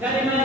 Kalimah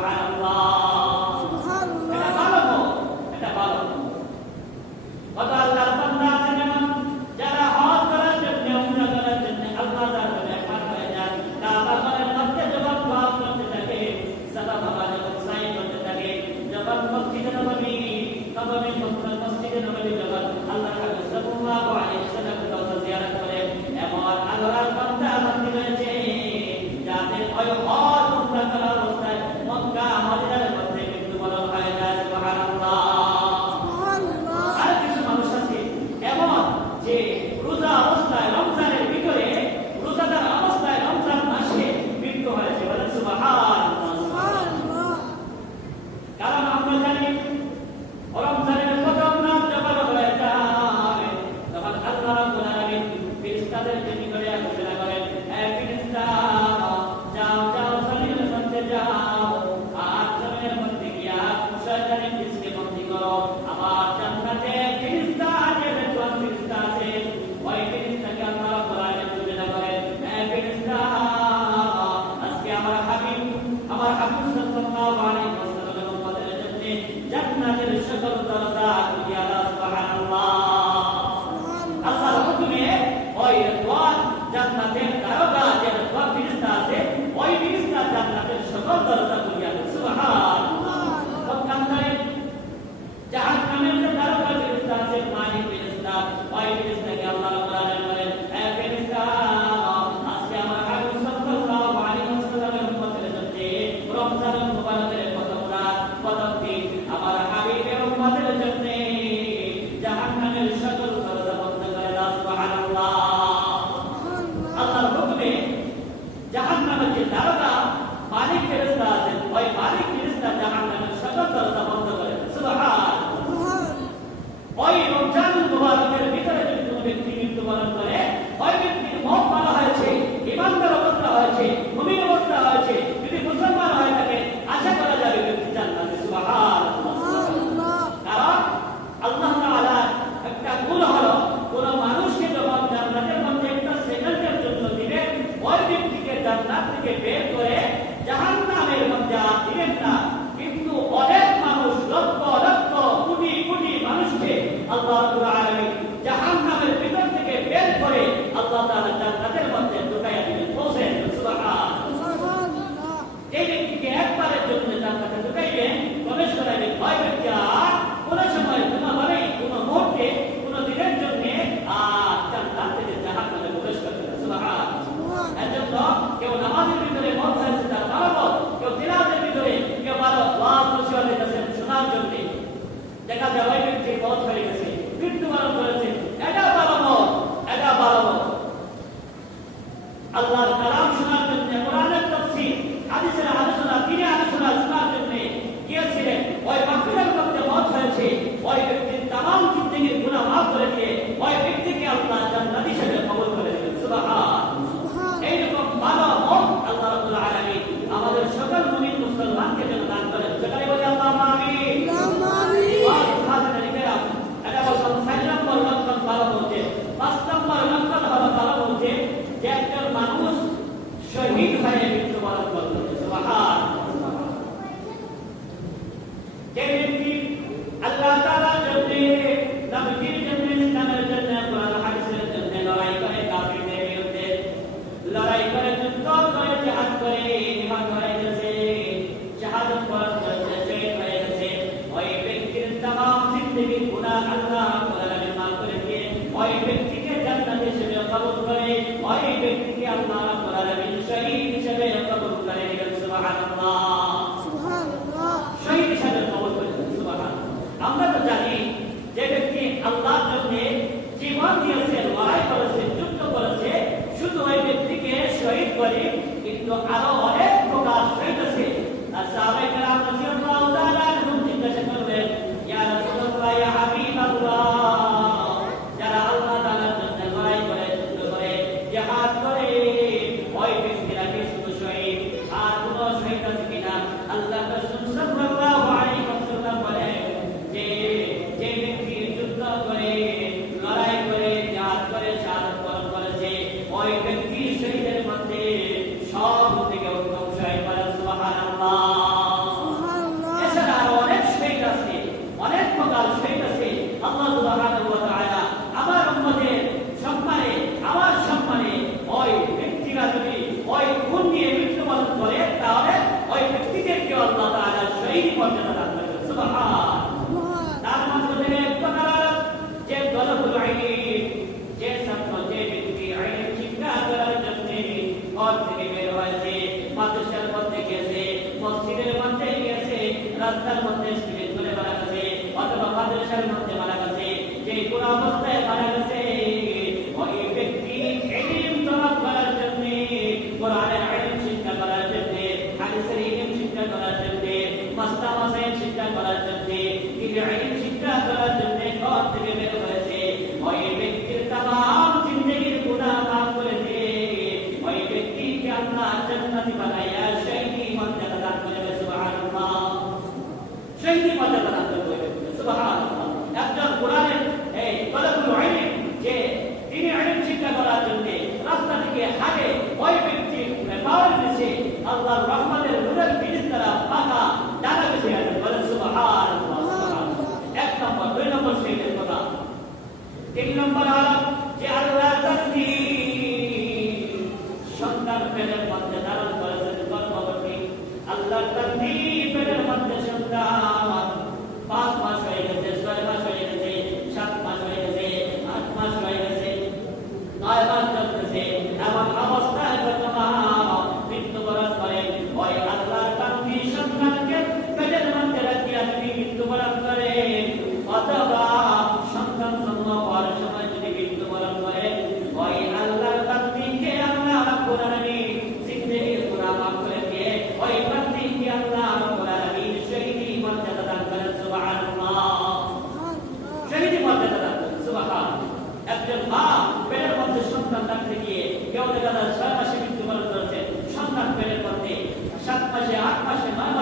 subhanahu Gracias. imaginar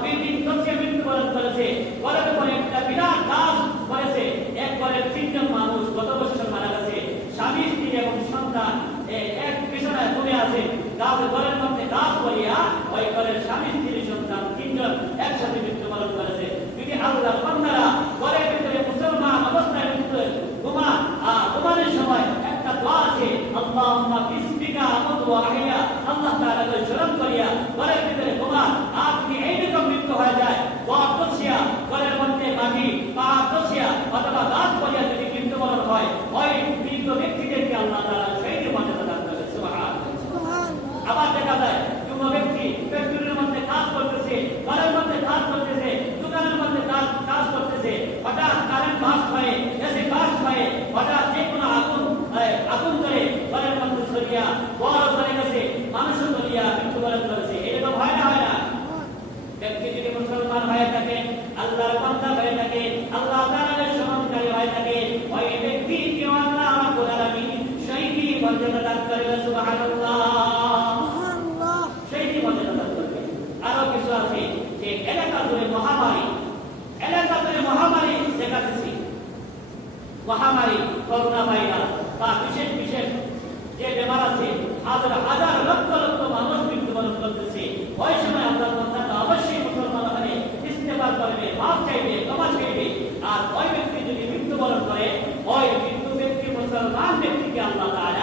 দুই লক্ষ্যে মৃত্যুবরণ করেছে। পরের পরে একটা বিরাট কাজ করেছে। একবারে তিনজন মানুষ গত বছর মারা গেছে। স্বামী, স্ত্রী এবং সন্তান এক পিছনে পড়ে আছে। গাছ ঘরের মধ্যে গাছ বলিয়া ওই ঘরের স্বামী, স্ত্রী, সন্তান তিনজন একসাথে মৃত্যুবরণ করেছে। যদি আল্লাহ বন্ধারা ঘরের ভিতরে মুসলমান অবস্থায় মৃত্যু ঘুমা ঘুমানোর সময় একটা দোয়া আছে আল্লাহ বিস্মিকা আমদ ওয়াহিদ। তাহলে হাজার লক্ষ লক্ষ মানুষ মৃত্যুবরণ করতেছে। ওই সময় আল্লাহ অর্থাৎ অবশ্যই মুসলমান ওখানে ইস্তেমাল করবে, মাফ আর ওই ব্যক্তি যদি মৃত্যুবরণ করে, ওই মৃত্যু ব্যক্তি মুসলমান ব্যক্তিকে আল্লাহ তাহলে